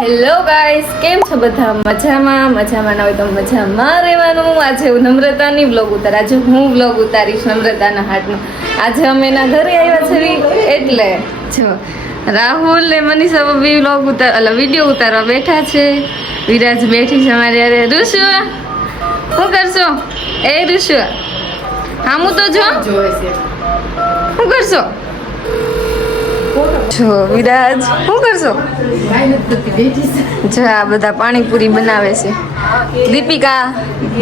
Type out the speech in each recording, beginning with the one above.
Hello guys, કેમ છો બધા? મજામાં ના હોય તો મજામાં રહેવાનું. આજે નમ્રતાની વ્લોગ આજે હું વ્લોગ ઉતારીશ નમ્રતાના હાટનો. આજે અમે એના ઘરે આવ્યા છે એટલે જો રાહુલ ને મનીષા બી વ્લોગ વિડીયો ઉતારવા બેઠા છે. વિરાજ બેઠી છે અમારી યારે. ઋષુ શું કરશો? એ ઋષુ હામું તો જો શું કરશો? જો વિરાજ શું કરશો? જો આ બધા પાણીપુરી બનાવે છે. દીપિકા,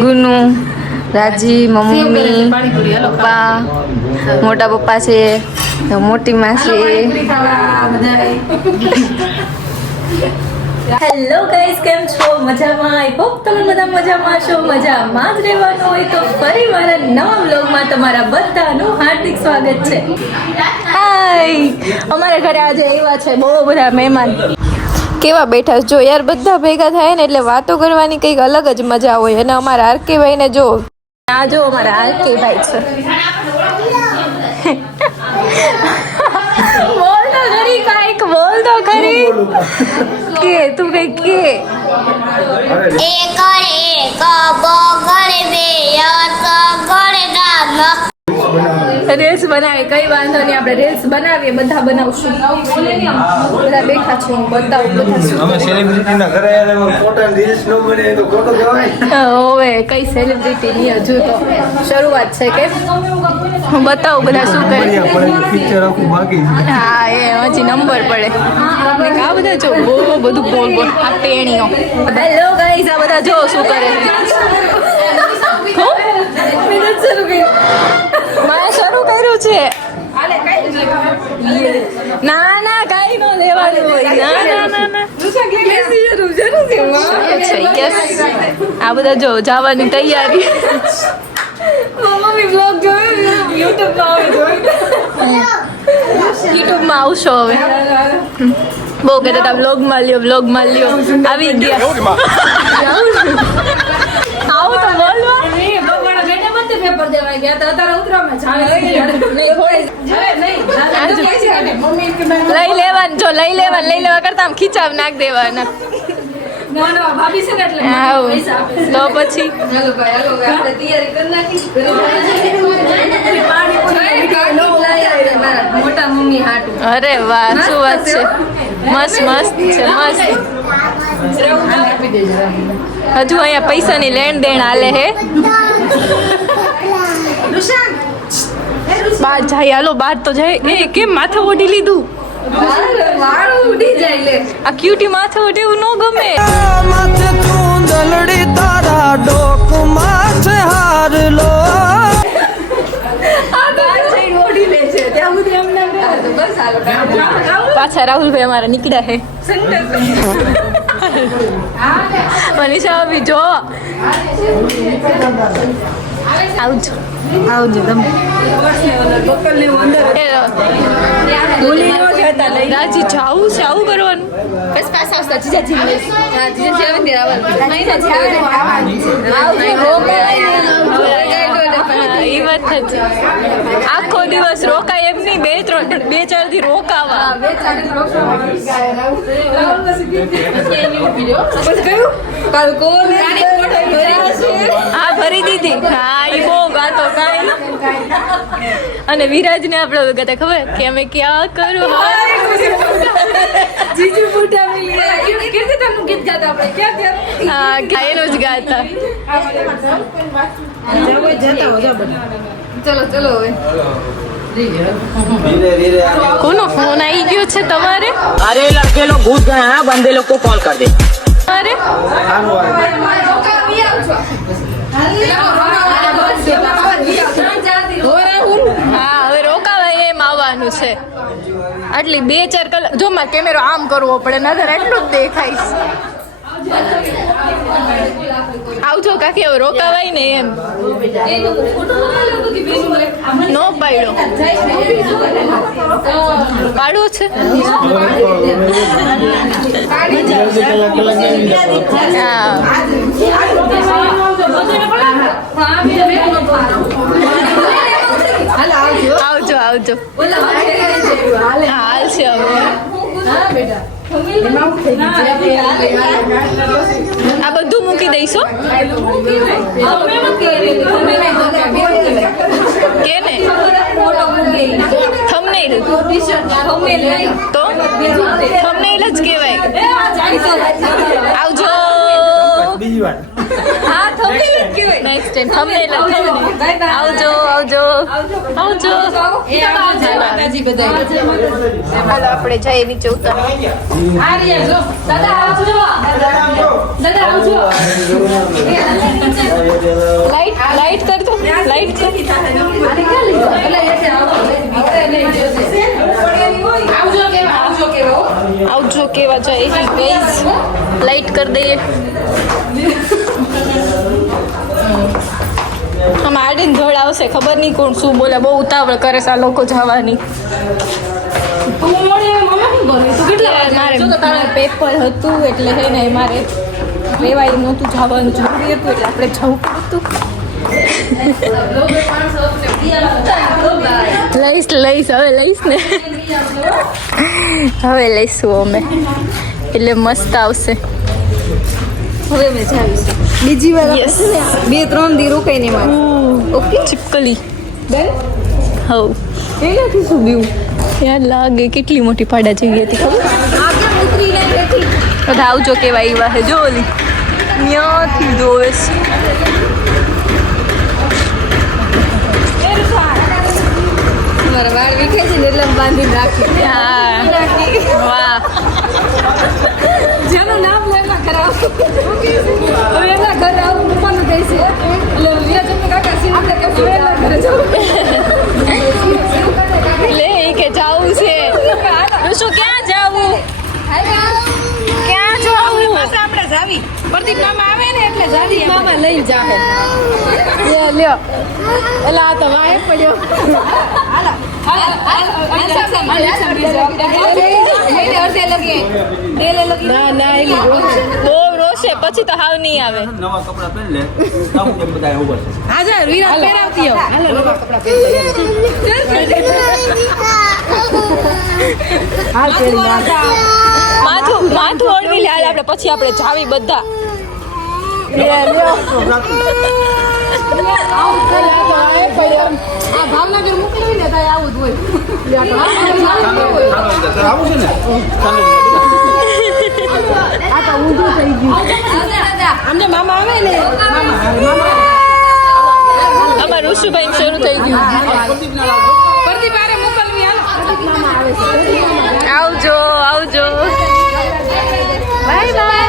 ગુનુ, રાજી, મમ્મી, પપ્પા, મોટા પપ્પા છે, મોટી માસી. હેલો ગાઈસ, કેમ છો? મજામાં? આઈ હોપ તમે બધા મજામાં છો. મજામાં જ રહેવાનું હોય તો ફરી મારા નવા વ્લોગમાં તમારા બધાનું હાર્દિક સ્વાગત છે. હાય, અમારા ઘરે આજે આવ્યા છે બહુ બધા મહેમાન. કેવા બેઠા જો યાર, બધા ભેગા થાય ને એટલે વાતો કરવાની કંઈક અલગ જ મજા હોય. અને અમારા આરકે ભાઈ ને જો આ જો અમારા આરકે ભાઈ છે. બોલ તો ખરી, કાંઈક બોલ તો ખરી. કે તું કઈ કે રીલ્સ બનાવી. કઈ વાંધો નહીં, આપણે રીલ્સ બનાવીએ, બધા બનાવશું. બધા બેઠા છો, હું બતાવું બધા શું. અમે સેલિબ્રિટીના ઘરે આવીને ફોટો રીલ્સ ન બને તો ખોટો કહેવાય. હવે કઈ સેલિબ્રિટી ની હજુ તો શરૂઆત છે કે હું બતાવું બધા શું કરે. પિક્ચર આખું બાકી છે. હા, એ હજી નંબર પડે. આ બધા જો બહુ બધું બોલ બોલ આ ટેણીઓ. હેલો ગાઈસ, આ બધા જો શું કરે. મારે શરૂ કર્યું છે. ના ના કઈ નો લેવાનું હોય. ના યસ, આ બધા જો જવાની તૈયારી. મમ્મી બ્લોગ જોયો યુટ્યુબમાં આવશો હવે. બહુ કહેતા હતા વ્લોગમાં લ્યો આવી ગયા. આવું તો બોલવા પેપર દેવા ગયા હતા. અત્યારે ઉતરામાં લઈ લેવા કરતા આમ ખીચાવ નાખ દેવાના. તો પછી મોટા મમ્મી હાટુ. અરે વાહ, શું વાત છે. મસ્ત છે, મસ્ત. હજુ અહીંયા પૈસાની લેણ દેણ હાલે હે. બાર જાય, હાલો બાર તો જાય. એ કેમ માથે ઓઢી લીધું? આ ક્યુટી માથે ઓઢે એવું ન ગમે. પાછા રાહુલભાઈ અમારા નીકળ્યા હે. મનીષા બી જો આવજો તમે. રાજી જાવું છે, આવું કરવાનું. બસ પાછા આવતા જીજાજી એ વાત જ. આખો દિવસ રોકાય એમ નહીં, 2-4 દી રોકાવા. હા, ભરી દીધી. હા, એ બહુ ગાતો કાંઈ. અને વિરાજ ને આપડે ગાતા ખબર કે અમે ક્યાં કરું. જીજુ મોટા ગીત ગાતા આપણે. હા, એનું જ ગાતા. ચલો હવે. કોનો ફોન આવી ગયો છે તમારે? अरे लड़के लोग घुस गए हैं, बंदे लोग को कॉल कर दे. अरे હા, હવે રોકાવાય એમ આવવાનું છે. આટલી 2-4 કલાક જો મારે કેમેરો આમ કરવો પડે, નજર એટલું જ દેખાઈશ. આવજો કાકી, હવે રોકાવાય ને એમ. નો પાડ્યો પાડવો છે. આવજો હાલ છે હવે. આ બધું મૂકી દઈશો કે ને થંબનેલ તો થંબનેલ જ કહેવાય આવજો બીજી વાર નેક્સ્ટ ટાઈમ થંબનેલ આવજો આવજો આવજો હાલો આપણે જઈએ નીચે ઉતર લાઈટ કરજો લાઈટ આવજો કેવા જાય ગાઈસ લાઈટ કરી દઈએ આમ આડીને ધોળ આવશે ખબર નહીં કોણ શું બોલે બહુ ઉતાવળ કરે છે આ લોકો જવાની મારે પેપર હતું એટલે હે ને મારે લેવાય નહોતું જવાનું જરૂરી હતું એટલે આપણે જવું પડતું લઈશ હવે લઈશ ને હવે લઈશું અમે એટલે મસ્ત આવશે હવે મેં જાવીશું બીજી વાર આપણે છે ને 2-3 દી રોકાઈને મારે ઓકે ચિપકલી ડન હવ એનાથી શું બીવું યાર લાગે કેટલી મોટી પાડા જેવી હતી ખબર આગળ ઉતરીને બેઠી બધા આવજો કેવા એવા હે જો ઓલી ત્યાંથી જોવે છે મારા વાળ વીખે છે ને એટલે બાંધીને રાખી હા વાહ જેનું નામ લેવા કરાવ હવે એના ઘરે આવું મૂકવાનું થાય છે એટલે વ્યાજમને કાકા સી આપણે કે હવે એના ઘરે જવું લે એ કે જાવું છે શું ક્યાં જાવું ક્યાં જાવું આપણે જાવી પ્રદીપ મામા આવે ને એટલે જાવી મામા લઈ જાહે લ્યો એલા આ તો વાહે પડ્યો બહુ રોશે પછી તો હાવ નહીં આવે નવા કપડા પહેરી લે આવું કેમ બધા ઉભા છે હાજર વિરાટ પહેરાવતી આવો હાલો નવા કપડા માથું ઓળવી લે હાલ આપણે પછી આપણે જાવી બધા ભાવનગર મોકલવી ને ત્યાં આવું જ હોય આવું છે ને અમને મામા આવે ને અમાર ઋષુભાઈ શરૂ થઈ ગયું પ્રદીપ આરે મોકલવી આવજો આવજો બાય બાય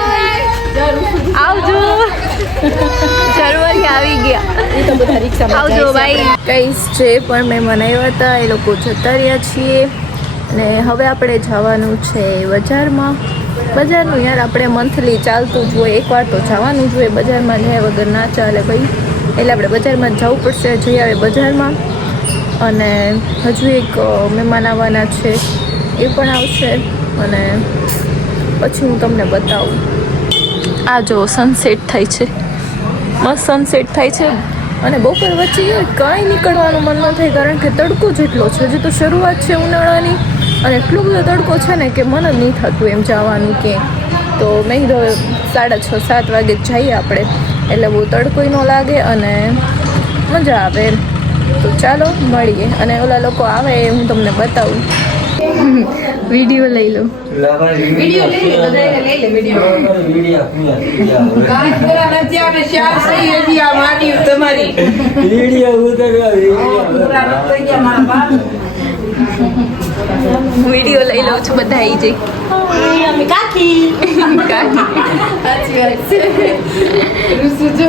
આવજો સરવરી આવી ગયા આવજો ભાઈ કઈશ જે પણ મેં મનાવ્યા હતા એ લોકો જતા રહ્યા છીએ અને હવે આપણે જવાનું છે બજારનું યાર આપણે મંથલી ચાલતું જ હોય એકવાર તો જવાનું જ હોય બજારમાં જાય વગર ના ચાલે ભાઈ એટલે આપણે બજારમાં જવું પડશે જઈ આવે બજારમાં અને હજુ એક મહેમાન આવવાના છે એ પણ આવશે અને પછી હું તમને બતાવું આ જો સનસેટ થાય છે મસ્ત સનસેટ થાય છે અને બપોર વચ્ચે કાંઈ નીકળવાનું મન ન થાય કારણ કે તડકો જેટલો છે હજુ તો શરૂઆત છે ઉનાળાની અને એટલો બધો તડકો છે ને કે મન જ નહીં થતું એમ જવાનું કે તો મેં કીધું 6:30-7 વાગે જઈએ આપણે એટલે બહુ તડકોય ન લાગે અને મજા આવે એમ તો ચાલો મળીએ અને ઓલા લોકો આવે એ હું તમને બતાવું વિડીયો લઈ લો વિડીયો લઈ લઉં છું બધા આવી જઈ કાકી સાચી વાત છે